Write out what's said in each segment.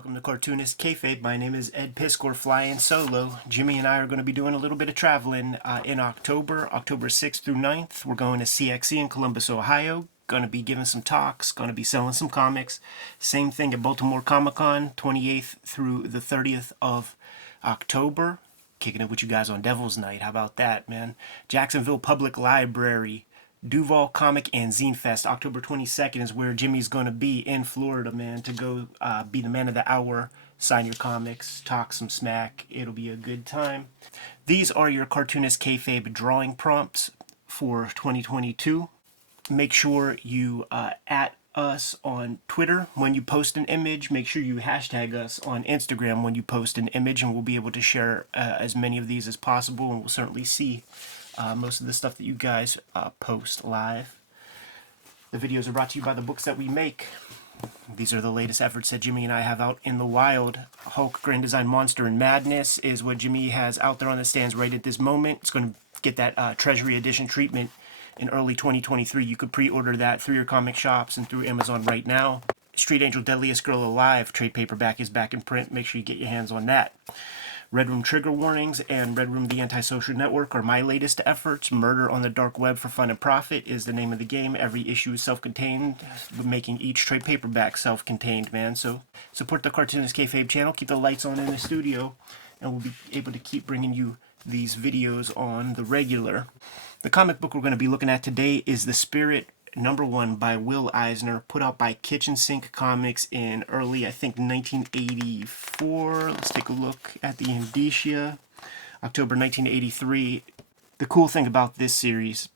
Welcome to Cartoonist Kayfabe. My name is Ed Piskor, flying solo. Jimmy and I are going to be doing a little bit of traveling in October 6th through 9th. We're going to CXE in Columbus, Ohio. Going to be giving some talks, going to be selling some comics. Same thing at Baltimore Comic Con, 28th through the 30th of October. Kicking it with you guys on Devil's Night. How about that, man? Jacksonville Public Library, Duval Comic and Zine Fest, October 22nd is where Jimmy's going to be in Florida, man, to go be the man of the hour, sign your comics, talk some smack. It'll be a good time. These are your Cartoonist Kayfabe drawing prompts for 2022. Make sure you at us on Twitter when you post an image. Make sure you hashtag us on Instagram when you post an image, and we'll be able to share as many of these as possible, and we'll certainly see most of the stuff that you guys post live. The videos are brought to you by the books that we make. These are the latest efforts that Jimmy and I have out in the wild. Hulk Grand Design Monster and Madness is what Jimmy has out there on the stands right at this moment. It's going to get that Treasury Edition treatment in early 2023. You could pre-order that through your comic shops and through Amazon right now. Street Angel Deadliest Girl Alive trade paperback is back in print. Make sure you get your hands on that. Red Room Trigger Warnings and Red Room The Antisocial Network are my latest efforts. Murder on the Dark Web for Fun and Profit is the name of the game. Every issue is self-contained, making each trade paperback self-contained, man. So support the Cartoonist Kayfabe channel, keep the lights on in the studio, and we'll be able to keep bringing you these videos on the regular. The comic book we're going to be looking at today is The Spirit #1 by Will Eisner, put out by Kitchen Sink Comics in early, I think, 1984. Let's take a look at the indicia. October 1983. The cool thing about this series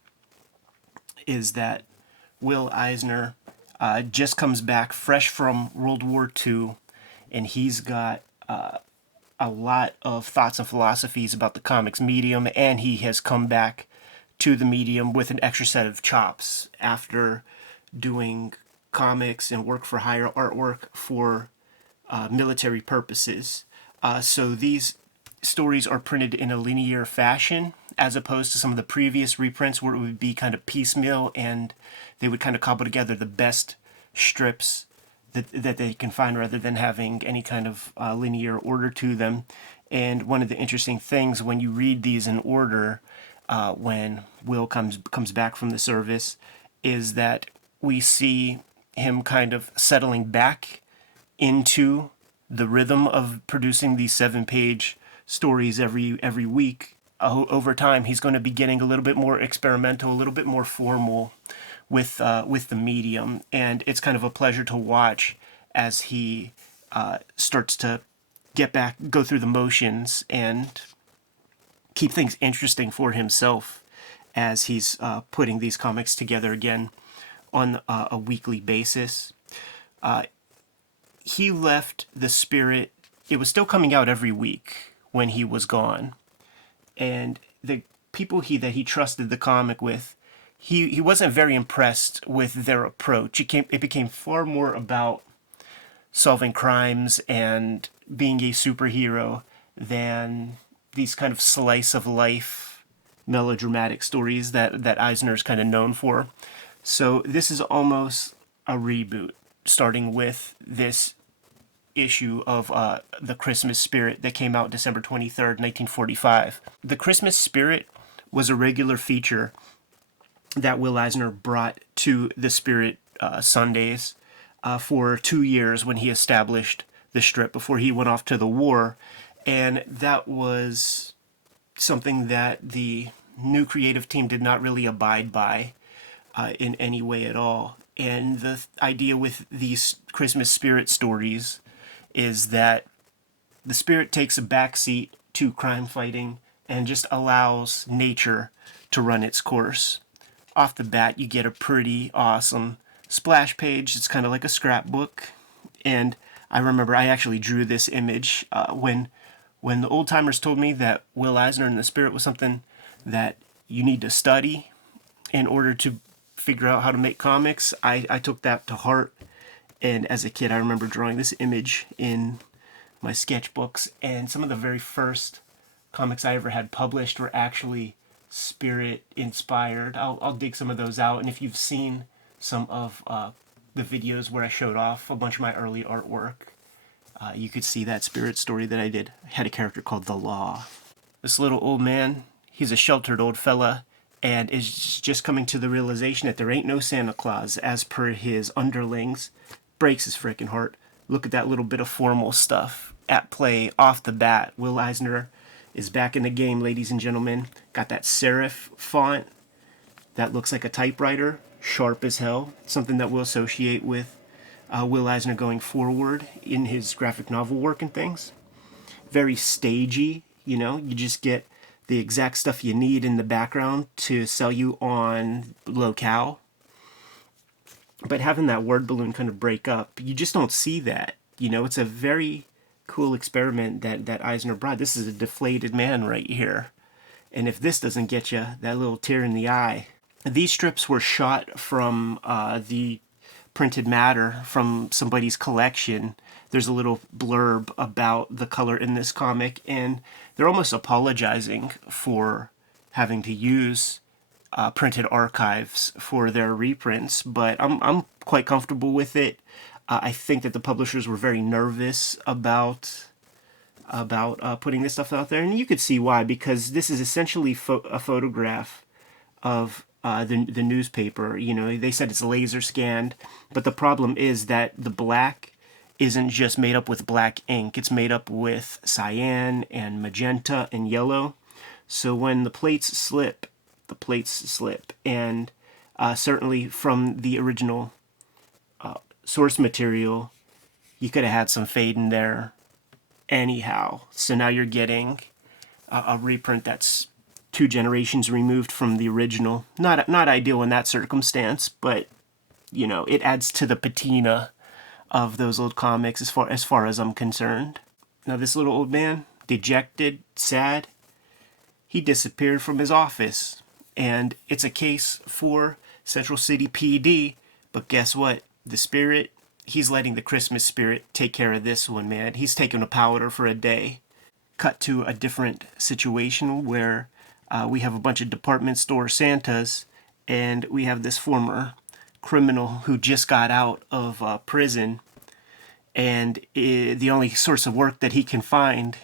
is that Will Eisner just comes back fresh from World War II, and he's got a lot of thoughts and philosophies about the comics medium, and he has come back to the medium with an extra set of chops after doing comics and work for hire artwork for military purposes. So these stories are printed in a linear fashion as opposed to some of the previous reprints where it would be kind of piecemeal and they would kind of cobble together the best strips that they can find rather than having any kind of linear order to them. And one of the interesting things when you read these in order, when Will comes back from the service, is that we see him kind of settling back into the rhythm of producing these 7-page stories every week. Over time, he's going to be getting a little bit more experimental, a little bit more formal with the medium, and it's kind of a pleasure to watch as he starts to go through the motions and keep things interesting for himself as he's putting these comics together again on a weekly basis. He left The Spirit. It was still coming out every week when he was gone, and the people that he trusted the comic with, he wasn't very impressed with their approach. It became far more about solving crimes and being a superhero than these kind of slice of life melodramatic stories that Eisner's kind of known for. So this is almost a reboot, starting with this issue of The Christmas Spirit that came out December 23rd, 1945. The Christmas Spirit was a regular feature that Will Eisner brought to the Spirit Sundays for 2 years when he established the strip before he went off to the war. And that was something that the new creative team did not really abide by in any way at all. And the idea with these Christmas Spirit stories is that the spirit takes a backseat to crime fighting and just allows nature to run its course. Off the bat, you get a pretty awesome splash page. It's kind of like a scrapbook. And I remember I actually drew this image when the old timers told me that Will Eisner and the Spirit was something that you need to study in order to figure out how to make comics. I took that to heart, and as a kid I remember drawing this image in my sketchbooks, and some of the very first comics I ever had published were actually Spirit inspired. I'll dig some of those out, and if you've seen some of the videos where I showed off a bunch of my early artwork, You could see that spirit story that I did. I had a character called The Law. This little old man, he's a sheltered old fella, and is just coming to the realization that there ain't no Santa Claus, as per his underlings. Breaks his frickin' heart. Look at that little bit of formal stuff at play off the bat. Will Eisner is back in the game, ladies and gentlemen. Got that serif font that looks like a typewriter, sharp as hell. Something that we'll associate with Will Eisner going forward in his graphic novel work and things. Very stagey, you know, you just get the exact stuff you need in the background to sell you on locale. But having that word balloon kind of break up, you just don't see that. You know, it's a very cool experiment that Eisner brought. This is a deflated man right here. And if this doesn't get you that little tear in the eye. These strips were shot from the printed matter from somebody's collection. There's a little blurb about the color in this comic, and they're almost apologizing for having to use printed archives for their reprints, but I'm quite comfortable with it. I think that the publishers were very nervous about putting this stuff out there, and you could see why, because this is essentially a photograph of the newspaper. You know, they said it's laser scanned, but the problem is that the black isn't just made up with black ink. It's made up with cyan and magenta and yellow. So when the plates slip, and certainly from the original source material, you could have had some fade in there anyhow. So now you're getting a reprint that's 2 generations removed from the original. Not ideal in that circumstance, but you know, it adds to the patina of those old comics as far as I'm concerned. Now this little old man, dejected, sad, he disappeared from his office, and it's a case for Central City PD. But guess what? The spirit, he's letting the Christmas spirit take care of this one, man. He's taking a powder for a day. Cut to a different situation where we have a bunch of department store Santas, and we have this former criminal who just got out of prison, and the only source of work that he can find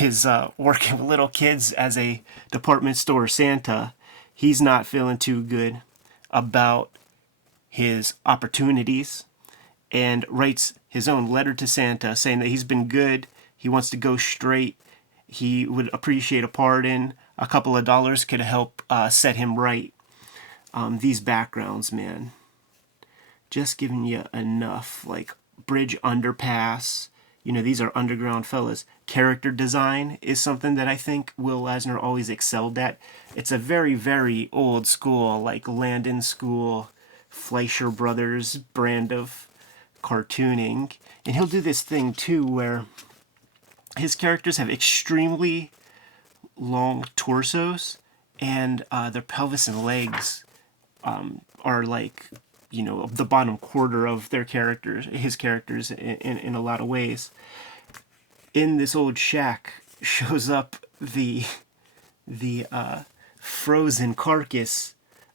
is working with little kids as a department store Santa. He's not feeling too good about his opportunities, and writes his own letter to Santa saying that he's been good, he wants to go straight, he would appreciate a pardon, a couple of dollars could help set him right. These backgrounds, man, just giving you enough, like bridge underpass, you know, these are underground fellas. Character design is something that I think Will Eisner always excelled at. It's a very, very old school, like Landon School, Fleischer Brothers brand of cartooning. And he'll do this thing too where his characters have extremely long torsos, and their pelvis and legs are like, you know, the bottom quarter of their characters, his characters, in a lot of ways. In this old shack shows up the frozen carcass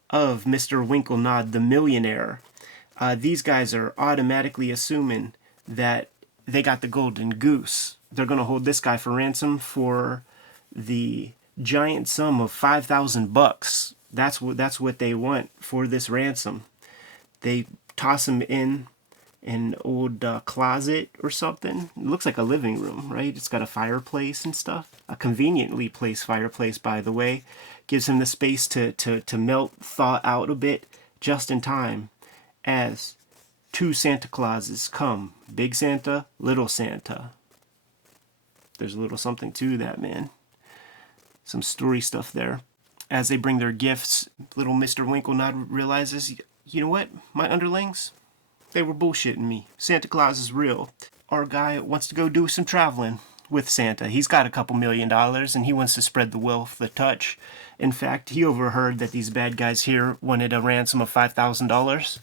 of Mr. Winklenod the millionaire. These guys are automatically assuming that they got the golden goose. They're going to hold this guy for ransom for the giant sum of $5,000. That's what they want for this ransom. They toss him in an old closet or something. It looks like a living room, right? It's got a fireplace and stuff. A conveniently placed fireplace, by the way. Gives him the space to melt, thaw out a bit just in time as 2 Santa Clauses come. Big Santa, Little Santa. There's a little something to that, man. Some story stuff there. As they bring their gifts, little Mr. Winklenod realizes, you know what? My underlings, they were bullshitting me. Santa Claus is real. Our guy wants to go do some traveling with Santa. He's got a couple $1 million, and he wants to spread the wealth, the touch. In fact, he overheard that these bad guys here wanted a ransom of $5,000.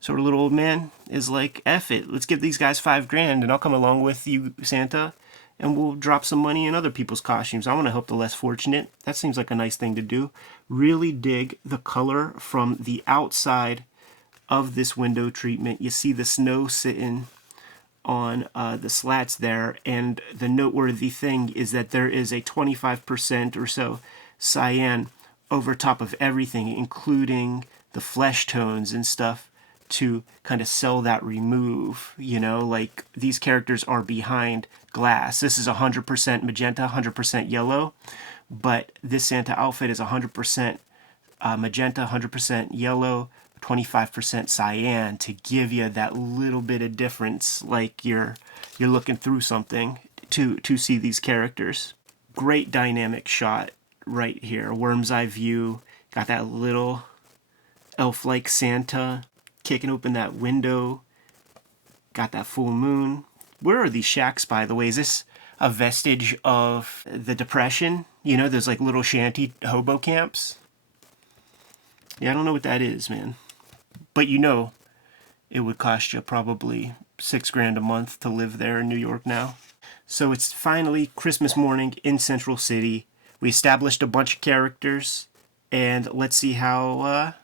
So our little old man is like, F it, let's give these guys $5,000, and I'll come along with you, Santa, and we'll drop some money in other people's costumes. I want to help the less fortunate. That seems like a nice thing to do. Really dig the color from the outside of this window treatment. You see the snow sitting on the slats there, and the noteworthy thing is that there is a 25% or so cyan over top of everything, including the flesh tones and stuff, to kind of sell that remove. You know, like these characters are behind glass. This is 100% magenta, 100% yellow, but this Santa outfit is 100% magenta, 100% yellow, 25% cyan, to give you that little bit of difference, like you're looking through something to see these characters. Great dynamic shot right here, worm's eye view. Got that little elf-like Santa kicking open that window. Got that full moon. Where are these shacks, by the way? Is this a vestige of the Depression? You know, those like little shanty hobo camps? Yeah, I don't know what that is, man. But you know, it would cost you probably $6 grand a month to live there in New York now. So it's finally Christmas morning in Central City. We established a bunch of characters, and let's see how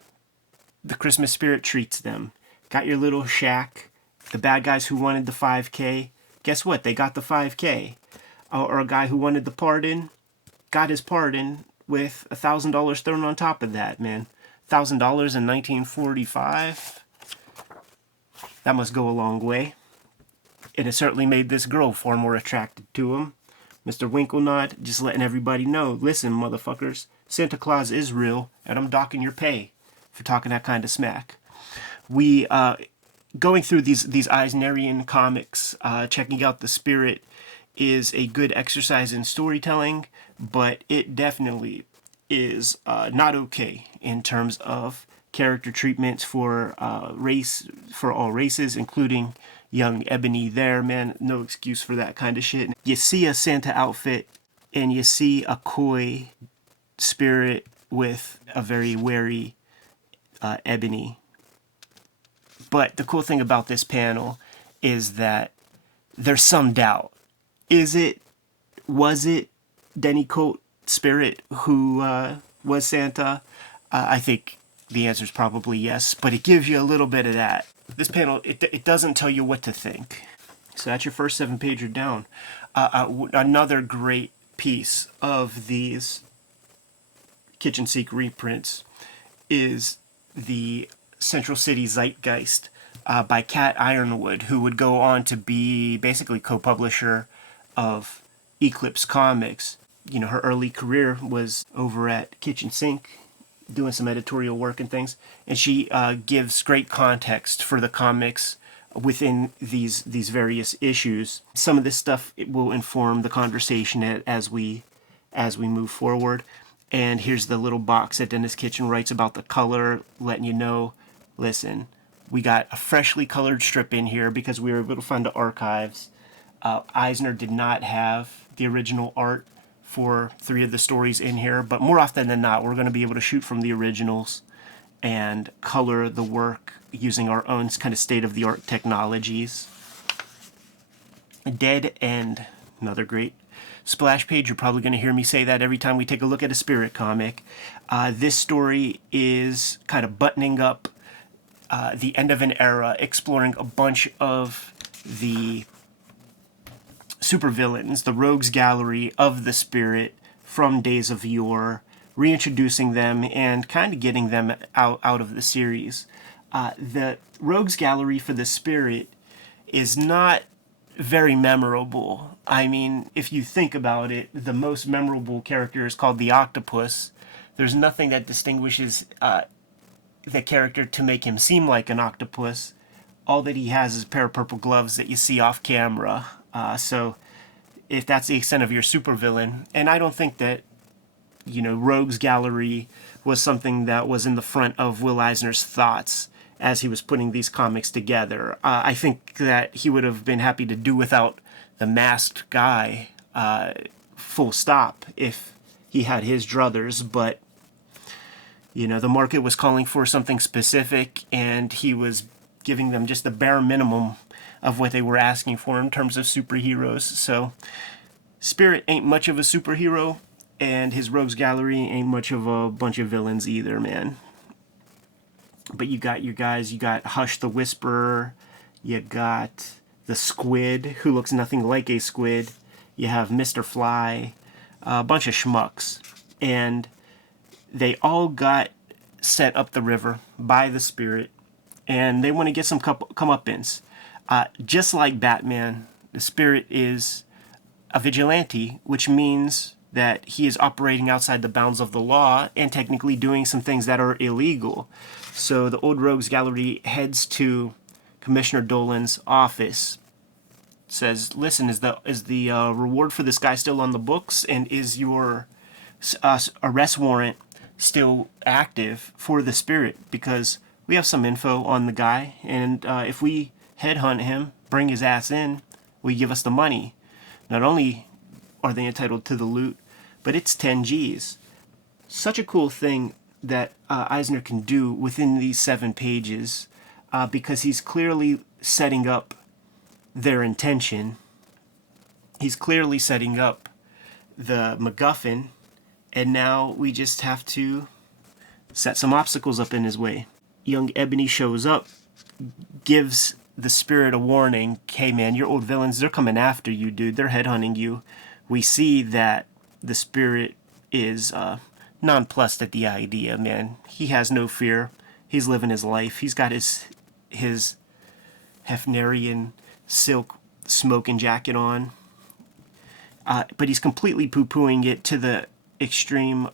the Christmas spirit treats them. Got your little shack. The bad guys who wanted the 5K, guess what? They got the 5K. Or a guy who wanted the pardon, got his pardon with $1,000 thrown on top of that, man. $1,000 in 1945. That must go a long way. And it certainly made this girl far more attracted to him. Mr. Winklenot just letting everybody know, listen, motherfuckers, Santa Claus is real, and I'm docking your pay for talking that kind of smack. We, going through these Eisnerian comics, checking out the spirit is a good exercise in storytelling, but it definitely is not okay in terms of character treatments for all races, including young Ebony there, man. No excuse for that kind of shit. You see a Santa outfit and you see a coy spirit with a very wary Ebony. But the cool thing about this panel is that there's some doubt. Was it Denny Coat Spirit who was Santa? I think the answer is probably yes, but it gives you a little bit of that. This panel, it doesn't tell you what to think. So that's your first 7-pager down. Another great piece of these kitchen sink reprints is the Central City Zeitgeist by Kat Ironwood, who would go on to be basically co-publisher of Eclipse Comics. You know, her early career was over at Kitchen Sink, doing some editorial work and things, and she gives great context for the comics within these various issues. Some of this stuff, it will inform the conversation as we move forward. And here's the little box that Dennis Kitchen writes about the color, letting you know, listen, we got a freshly colored strip in here because we were able to find the archives. Eisner did not have the original art for 3 of the stories in here, but more often than not, we're going to be able to shoot from the originals and color the work using our own kind of state-of-the-art technologies. Dead End, another great splash page. You're probably going to hear me say that every time we take a look at a Spirit comic. This story is kind of buttoning up the end of an era, exploring a bunch of the supervillains, the rogues gallery of the Spirit from days of yore, reintroducing them and kind of getting them out of the series. The rogues gallery for the Spirit is not very memorable. I mean, if you think about it, the most memorable character is called the Octopus. There's nothing that distinguishes the character to make him seem like an octopus. All that he has is a pair of purple gloves that you see off camera. So if that's the extent of your supervillain, and I don't think that, you know, Rogues Gallery was something that was in the front of Will Eisner's thoughts as he was putting these comics together. I think that he would have been happy to do without the masked guy, full stop, if he had his druthers, but, you know, the market was calling for something specific, and he was giving them just the bare minimum of what they were asking for in terms of superheroes. So Spirit ain't much of a superhero, and his Rogues Gallery ain't much of a bunch of villains either, man. But you got your guys, you got Hush the Whisperer, you got the squid, who looks nothing like a squid. You have Mr. Fly, a bunch of schmucks. And they all got sent up the river by the spirit, and they want to get some comeuppance. Just like Batman, the spirit is a vigilante, which means that he is operating outside the bounds of the law and technically doing some things that are illegal. So the old rogues gallery heads to Commissioner Dolan's office, says, listen, is the reward for this guy still on the books, and is your arrest warrant still active for the spirit? Because we have some info on the guy, and if we headhunt him, bring his ass in, will you give us the money? Not only are they entitled to the loot, but it's 10 G's. Such a cool thing that Eisner can do within these 7 pages, because he's clearly setting up their intention. He's clearly setting up the MacGuffin, and now we just have to set some obstacles up in his way. Young Ebony shows up, gives the spirit a warning. Hey man, your old villains, they're coming after you, dude. They're headhunting you. We see that the spirit is nonplussed at the idea, man. He has no fear. He's living his life. He's got his Hefnerian silk smoking jacket on. But he's completely poo-pooing it to the extreme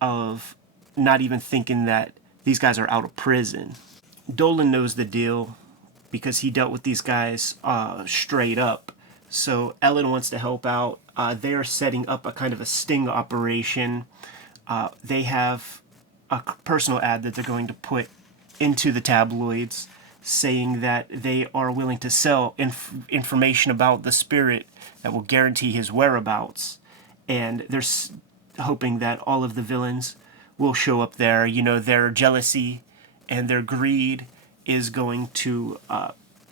of not even thinking that these guys are out of prison. Dolan knows the deal because he dealt with these guys straight up. So Ellen wants to help out. They're setting up a kind of a sting operation. They have a personal ad that they're going to put into the tabloids saying that they are willing to sell information about the spirit that will guarantee his whereabouts. And they're hoping that all of the villains will show up there. You know, their jealousy and their greed is going to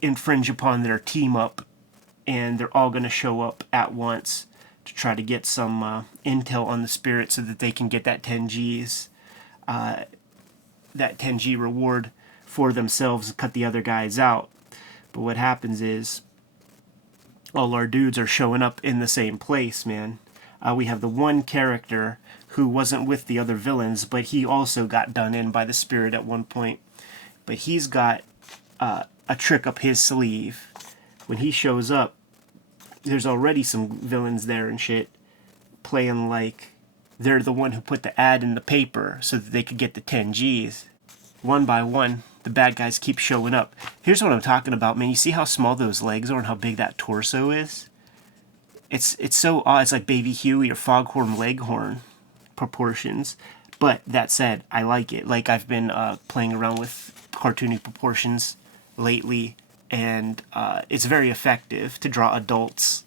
infringe upon their team up, and they're all going to show up at once to try to get some intel on the spirit so that they can get that 10 G's, that 10 G reward for themselves and cut the other guys out. But what happens is all our dudes are showing up in the same place, man. We have the one character who wasn't with the other villains, but he also got done in by the spirit at one point. But he's got a trick up his sleeve. When he shows up, there's already some villains there and shit, playing like they're the one who put the ad in the paper so that they could get the 10 G's. One by one, the bad guys keep showing up. Here's what I'm talking about, man. You see how small those legs are and how big that torso is? It's so odd. It's like Baby Huey or Foghorn Leghorn proportions. But that said, I like it. Like, I've been playing around with cartoony proportions lately, and it's very effective to draw adults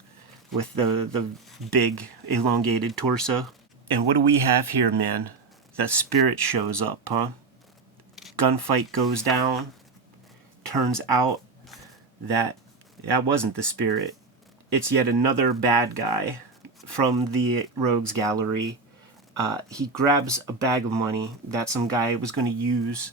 with the big elongated torso. And what do we have here, man? The spirit shows up, huh? Gunfight goes down. Turns out that wasn't the spirit. It's yet another bad guy from the rogues gallery. He grabs a bag of money that some guy was going to use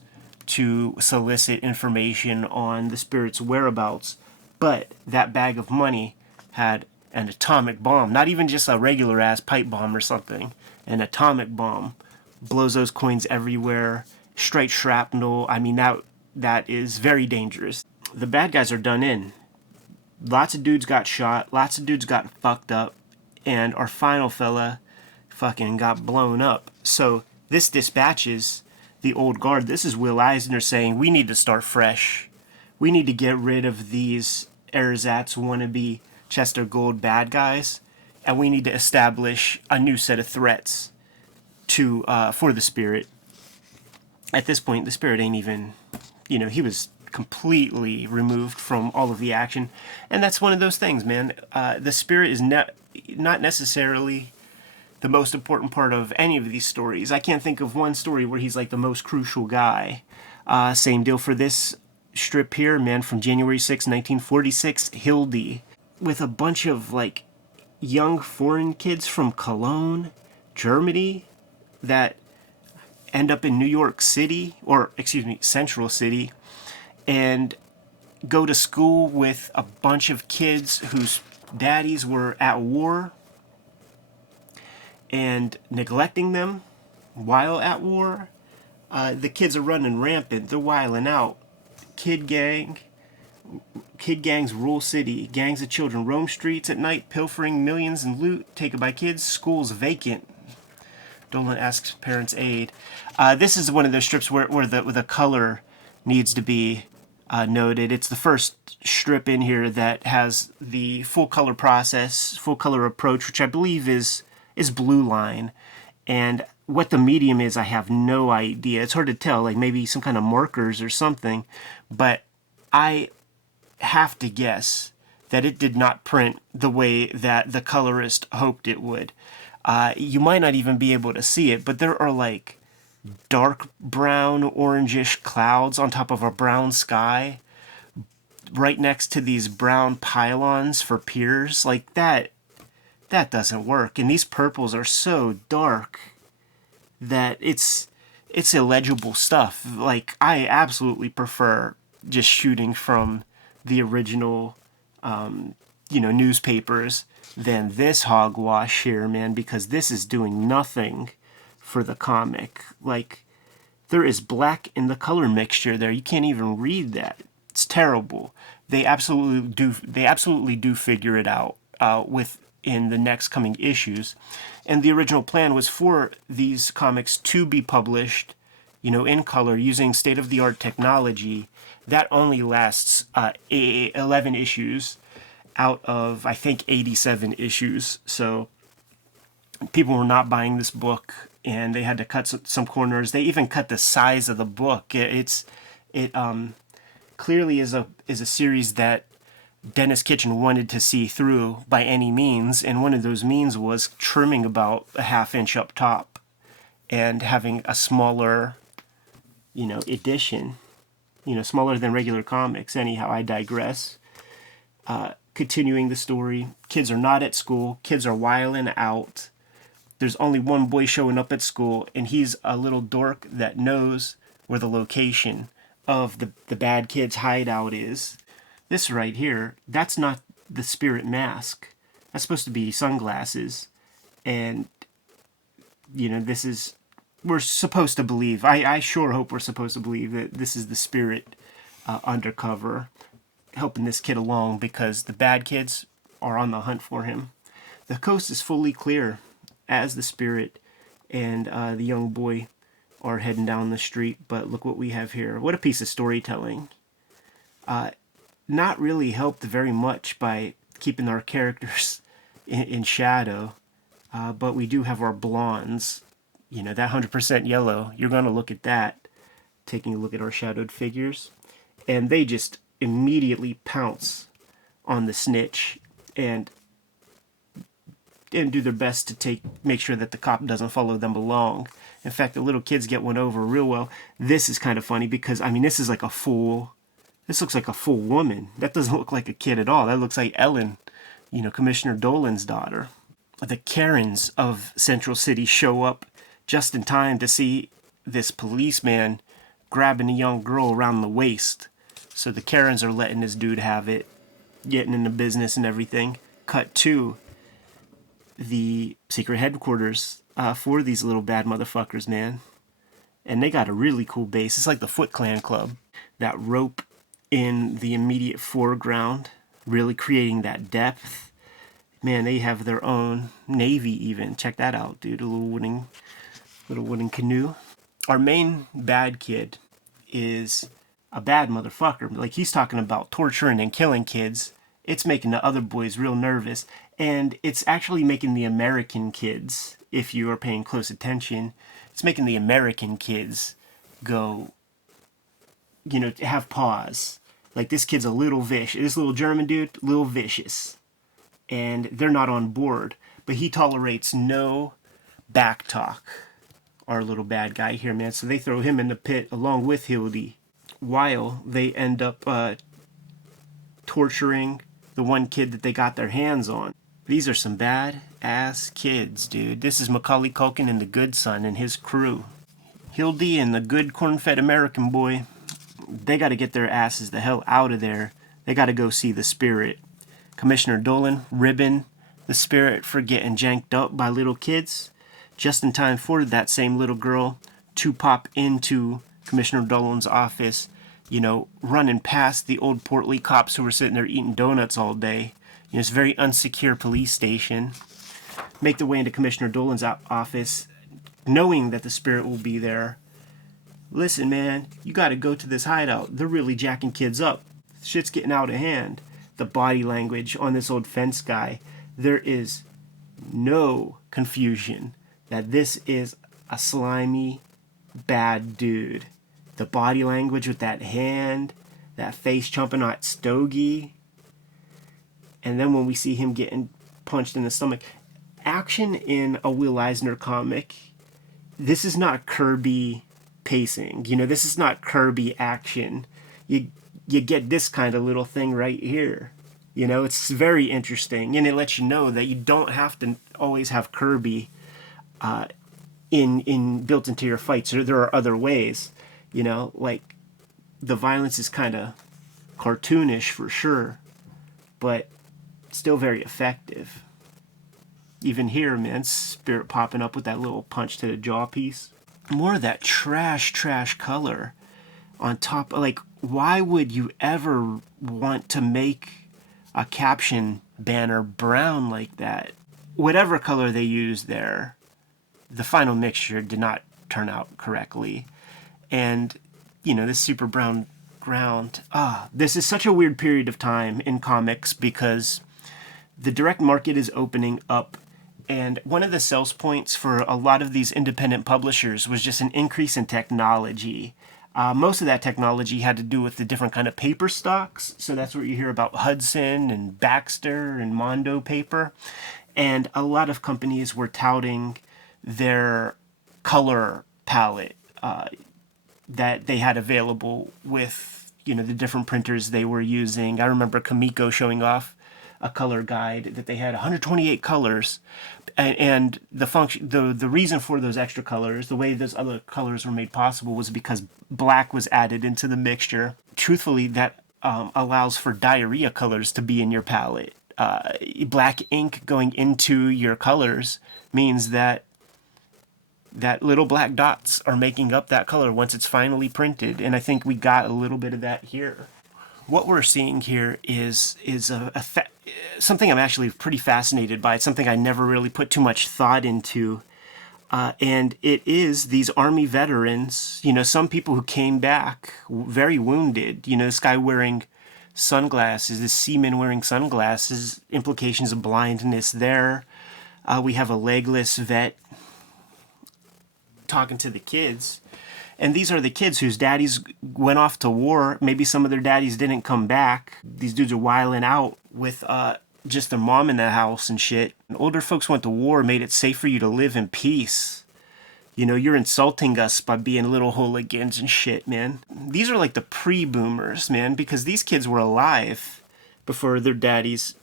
to solicit information on the spirit's whereabouts. But that bag of money had an atomic bomb. Not even just a regular ass pipe bomb or something. An atomic bomb. Blows those coins everywhere. Straight shrapnel. I mean, that is very dangerous. The bad guys are done in. Lots of dudes got shot. Lots of dudes got fucked up. And our final fella fucking got blown up. So this dispatches the old guard. This is Will Eisner saying, we need to start fresh. We need to get rid of these ersatz wannabe Chester Gold bad guys, and we need to establish a new set of threats to for the spirit. At this point, the spirit ain't even, he was completely removed from all of the action. And that's one of those things, man. The spirit is not necessarily the most important part of any of these stories. I can't think of one story where he's like the most crucial guy. Same deal for this strip here, man, from January 6, 1946, Hildy, with a bunch of like young foreign kids from Cologne, Germany, that end up in New York City, or excuse me, Central City, and go to school with a bunch of kids whose daddies were at war and neglecting them while at war. The kids are running rampant. They're wilding out. Kid gang, kid gangs rule city. Gangs of children roam streets at night, pilfering millions in loot taken by kids. Schools vacant. Dolan asks parents' aid. This is one of those strips where the color needs to be noted. It's the first strip in here that has the full color process, full color approach, which I believe is blue line. And what the medium is, I have no idea. It's hard to tell, like maybe some kind of markers or something. But I have to guess that it did not print the way that the colorist hoped it would. You might not even be able to see it, but there are like dark brown, orangish clouds on top of a brown sky right next to these brown pylons for piers. Like that doesn't work. And these purples are so dark that it's illegible stuff. Like, I absolutely prefer just shooting from the original newspapers than this hogwash here, man, because this is doing nothing for the comic. Like, there is black in the color mixture there. You can't even read that. It's terrible. They absolutely do figure it out within the next coming issues. And the original plan was for these comics to be published, in color using state-of-the-art technology. That only lasts 11 issues out of, I think, 87 issues. So people were not buying this book, and they had to cut some corners. They even cut the size of the book. It clearly is a series that Dennis Kitchen wanted to see through by any means, and one of those means was trimming about a ½ inch up top and having a smaller, edition, smaller than regular comics. Anyhow, I digress. Continuing the story, kids are not at school. Kids are wilding out. There's only one boy showing up at school, and he's a little dork that knows where the location of the bad kid's hideout is. This right here, that's not the spirit mask. That's supposed to be sunglasses. And, we're supposed to believe, I sure hope we're supposed to believe that this is the spirit undercover helping this kid along, because the bad kids are on the hunt for him. The coast is fully clear as the spirit and the young boy are heading down the street. But look what we have here. What a piece of storytelling. Not really helped very much by keeping our characters in shadow. But we do have our blondes. That 100% yellow. You're going to look at that, taking a look at our shadowed figures. And they just immediately pounce on the snitch and do their best to make sure that the cop doesn't follow them along. In fact, the little kids get one over real well. This is kind of funny because, this is like this looks like a full woman. That doesn't look like a kid at all. That looks like Ellen, Commissioner Dolan's daughter. The Karens of Central City show up just in time to see this policeman grabbing a young girl around the waist. So the Karens are letting this dude have it, getting into business and everything. Cut to the secret headquarters for these little bad motherfuckers, man. And they got a really cool base. It's like the Foot Clan Club. That rope in the immediate foreground, really creating that depth. Man, they have their own navy even. Check that out, dude. A little wooden canoe. Our main bad kid is a bad motherfucker. Like, he's talking about torturing and killing kids. It's making the other boys real nervous. And it's actually making the American kids, if you are paying close attention, it's making the American kids go, have pause. Like, this kid's a little vicious. This little German dude, little vicious. And they're not on board. But he tolerates no back talk. Our little bad guy here, man. So they throw him in the pit along with Hildy, while they end up torturing the one kid that they got their hands on. These are some bad-ass kids, dude. This is Macaulay Culkin and the Good Son and his crew. Hildy and the good corn-fed American boy they got to get their asses the hell out of there. They got to go see the spirit. Commissioner Dolan ribbing the spirit for getting janked up by little kids, just in time for that same little girl to pop into Commissioner Dolan's office, you know, running past the old portly cops who were sitting there eating donuts all day. You know, it's a very unsecure police station. Make their way into Commissioner Dolan's office, knowing that the spirit will be there. Listen, man, you got to go to this hideout. They're really jacking kids up. Shit's getting out of hand. The body language on this old fence guy, there is no confusion that this is a slimy, bad dude. The body language with that hand, that face chomping on that stogie, and then when we see him getting punched in the stomach. Action in a Will Eisner comic, this is not Kirby pacing. You know, this is not Kirby action. You get this kind of little thing right here. You know, it's very interesting, and it lets you know that you don't have to always have Kirby in built into your fights. There are other ways. You know, like the violence is kind of cartoonish for sure, but still very effective. Even here, man, spirit popping up with that little punch to the jaw piece. More of that trash color on top. Like, why would you ever want to make a caption banner brown like that? Whatever color they used there, the final mixture did not turn out correctly. And, you know, this super brown ground. This is such a weird period of time in comics because the direct market is opening up. And one of the sales points for a lot of these independent publishers was just an increase in technology. Most of that technology had to do with the different kind of paper stocks. So that's where you hear about Hudson and Baxter and Mondo paper. And a lot of companies were touting their color palette that they had available with, you know, the different printers they were using. I remember Kamiko showing off a color guide that they had 128 colors, and the reason for those extra colors, the way those other colors were made possible, was because black was added into the mixture. Truthfully, that allows for diarrhea colors to be in your palette. Black ink going into your colors means that little black dots are making up that color once it's finally printed, and I think we got a little bit of that here. What we're seeing here is something I'm actually pretty fascinated by. It's something I never really put too much thought into. And it is these Army veterans, you know, some people who came back very wounded. You know, this guy wearing sunglasses, this seaman wearing sunglasses, implications of blindness there. We have a legless vet talking to the kids. And these are the kids whose daddies went off to war. Maybe some of their daddies didn't come back. These dudes are wilding out with just their mom in the house and shit. And older folks went to war, made it safe for you to live in peace. You know, you're insulting us by being little hooligans and shit, man. These are like the pre-boomers, man, because these kids were alive before their daddies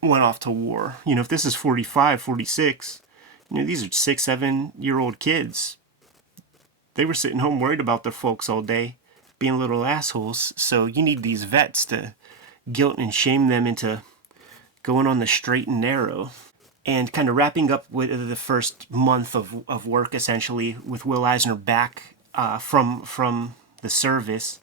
went off to war. You know, if this is 45, 46, you know, these are 6, 7-year-old kids. They were sitting home worried about their folks all day, being little assholes. So you need these vets to guilt and shame them into going on the straight and narrow. And kind of wrapping up with the first month of work, essentially, with Will Eisner back from the service,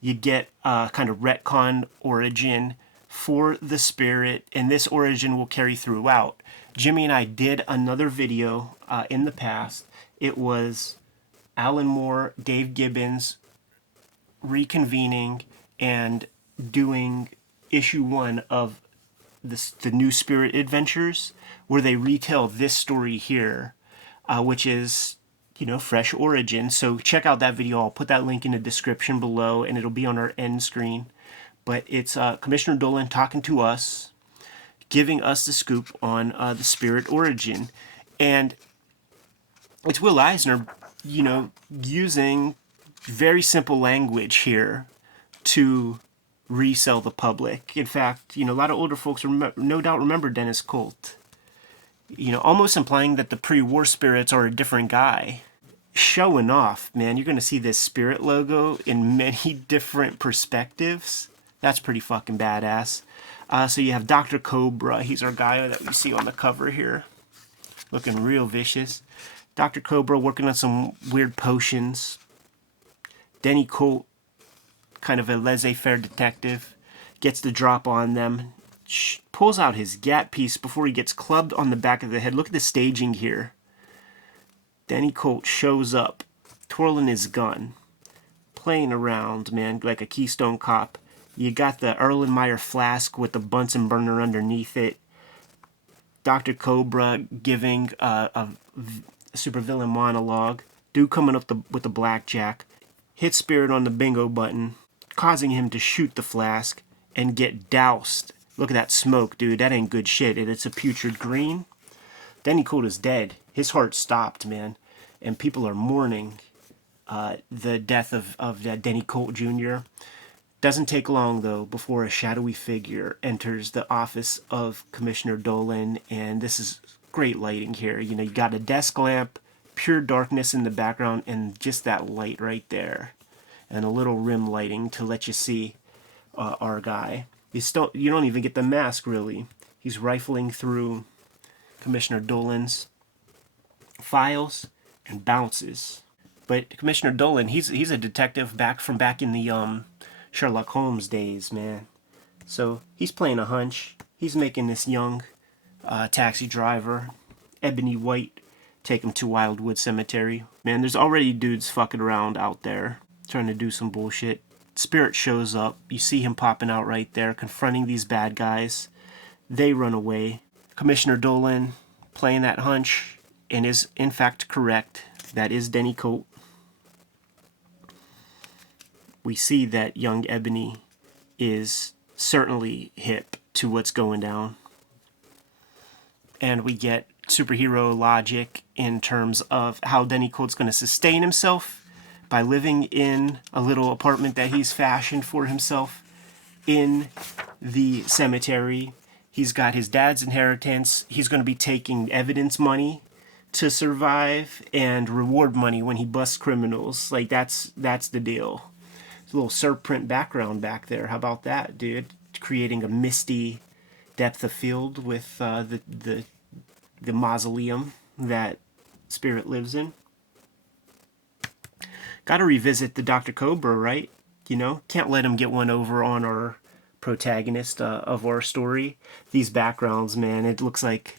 you get a kind of retcon origin for the spirit, and this origin will carry throughout. Jimmy and I did another video in the past. It was Alan Moore, Dave Gibbons reconvening and doing issue 1 of the New Spirit Adventures, where they retell this story here, which is, you know, fresh origin. So check out that video. I'll put that link in the description below, and it'll be on our end screen. But it's Commissioner Dolan talking to us, giving us the scoop on the Spirit origin. And it's Will Eisner, you know, using very simple language here to resell the public. In fact, you know, a lot of older folks no doubt remember Dennis Colt. You know, almost implying that the pre-war spirits are a different guy. showing off, man. You're going to see this spirit logo in many different perspectives. That's pretty fucking badass. So you have Dr. Cobra. He's our guy that we see on the cover here. Looking real vicious. Dr. Cobra working on some weird potions. Denny Colt, kind of a laissez-faire detective, gets the drop on them. Pulls out his gat piece before he gets clubbed on the back of the head. Look at the staging here. Denny Colt shows up, twirling his gun, playing around, man, like a Keystone Cop. You got the Erlenmeyer flask with the Bunsen burner underneath it. Dr. Cobra giving a supervillain monologue. Dude coming up with the blackjack. Hits Spirit on the bingo button, causing him to shoot the flask and get doused. Look at that smoke, dude. That ain't good shit. It's a putrid green. Denny Colt is dead. His heart stopped, man. And people are mourning the death of that Denny Colt Jr. Doesn't take long, though, before a shadowy figure enters the office of Commissioner Dolan. And this is great lighting here. You know, you got a desk lamp, pure darkness in the background, and just that light right there. And a little rim lighting to let you see our guy. You don't even get the mask, really. He's rifling through Commissioner Dolan's files and bounces. But Commissioner Dolan, he's a detective back in the Sherlock Holmes days, man. So he's playing a hunch. He's making this young taxi driver, Ebony White, take him to Wildwood Cemetery. Man, there's already dudes fucking around out there trying to do some bullshit. Spirit shows up. You see him popping out right there, confronting these bad guys. They run away. Commissioner Dolan playing that hunch and is in fact correct. That is Denny Colt. We see that young Ebony is certainly hip to what's going down. And we get superhero logic in terms of how Denny Colt's going to sustain himself by living in a little apartment that he's fashioned for himself in the cemetery. He's got his dad's inheritance. He's going to be taking evidence money to survive and reward money when he busts criminals. Like, that's the deal. There's a little serpent background back there. How about that, dude? Creating a misty depth of field with the mausoleum that Spirit lives in. Got to revisit the Dr. Cobra, right? You know, can't let him get one over on our protagonist of our story. These backgrounds, man, it looks like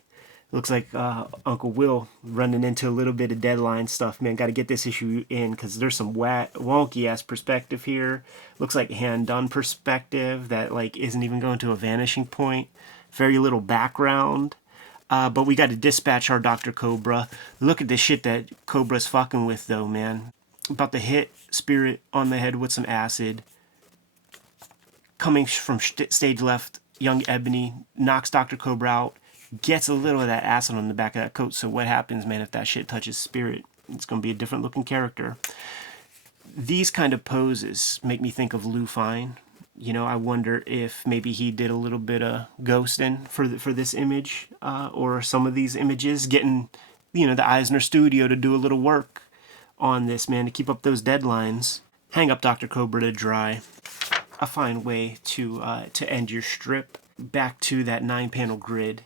Uncle Will running into a little bit of deadline stuff, man. Got to get this issue in because there's some wonky ass perspective here. Looks like hand done perspective that like isn't even going to a vanishing point. Very little background. But we got to dispatch our Dr. Cobra. Look at the shit that Cobra's fucking with, though, man. About to hit Spirit on the head with some acid. Coming from stage left, young Ebony knocks Dr. Cobra out. Gets a little of that acid on the back of that coat. So what happens, man, if that shit touches Spirit? It's going to be a different looking character. These kind of poses make me think of Lou Fine. You know, I wonder if maybe he did a little bit of ghosting for this image or some of these images, getting, you know, the Eisner studio to do a little work on this, man, to keep up those deadlines. Hang up Dr. Cobra to dry. A fine way to end your strip. Back to that 9-panel grid,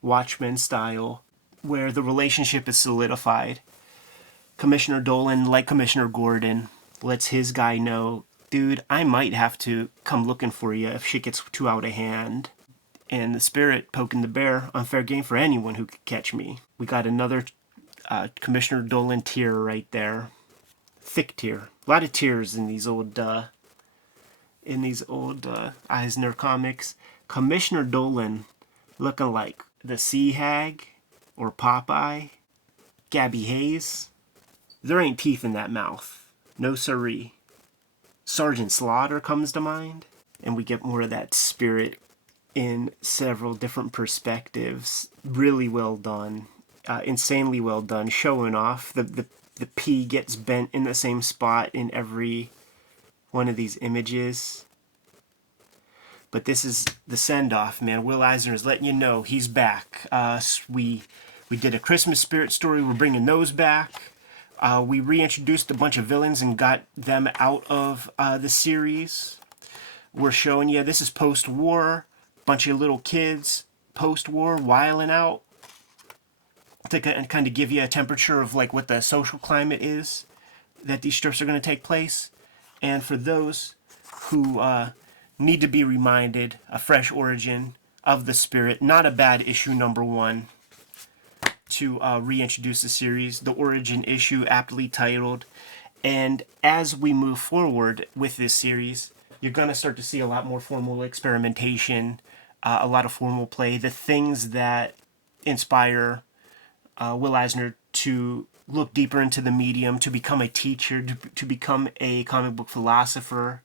Watchmen style, where the relationship is solidified. Commissioner Dolan, like Commissioner Gordon, lets his guy know, dude, I might have to come looking for you if shit gets too out of hand. And the Spirit poking the bear, unfair game for anyone who could catch me. We got another Commissioner Dolan tear right there. Thick tear. A lot of tears in these old Eisner comics. Commissioner Dolan looking like the Sea Hag or Popeye. Gabby Hayes. There ain't teeth in that mouth. No siree. Sergeant Slaughter comes to mind. And we get more of that Spirit in several different perspectives. Really well done. Insanely well done. Showing off. The P gets bent in the same spot in every one of these images. But this is the send-off, man. Will Eisner is letting you know he's back. We did a Christmas Spirit story. We're bringing those back. We reintroduced a bunch of villains and got them out of the series. We're showing you, this is post-war, bunch of little kids, post-war, wiling out, to kind of give you a temperature of like what the social climate is that these strips are going to take place. And for those who need to be reminded, a fresh origin of the Spirit, not a bad issue #1 to reintroduce the series, the origin issue aptly titled. And as we move forward with this series, you're going to start to see a lot more formal experimentation, a lot of formal play, the things that inspire Will Eisner to look deeper into the medium, to become a teacher, to become a comic book philosopher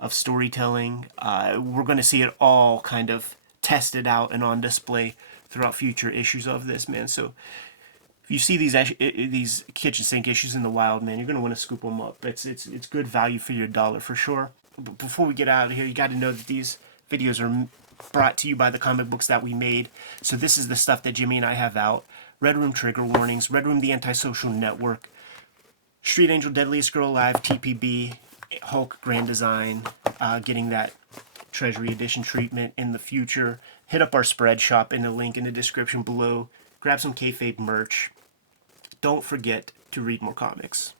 of storytelling. We're going to see it all kind of tested out and on display throughout future issues of this, man. So if you see these kitchen sink issues in the wild, man, you're going to want to scoop them up. It's good value for your dollar for sure. But before we get out of here, you got to know that these videos are brought to you by the comic books that we made. So this is the stuff that Jimmy and I have out. Red Room Trigger Warnings, Red Room The Antisocial Network, Street Angel Deadliest Girl Alive, TPB, Hulk Grand Design, getting that Treasury Edition treatment in the future. Hit up our spread shop in the link in the description below. Grab some Kayfabe merch. Don't forget to read more comics.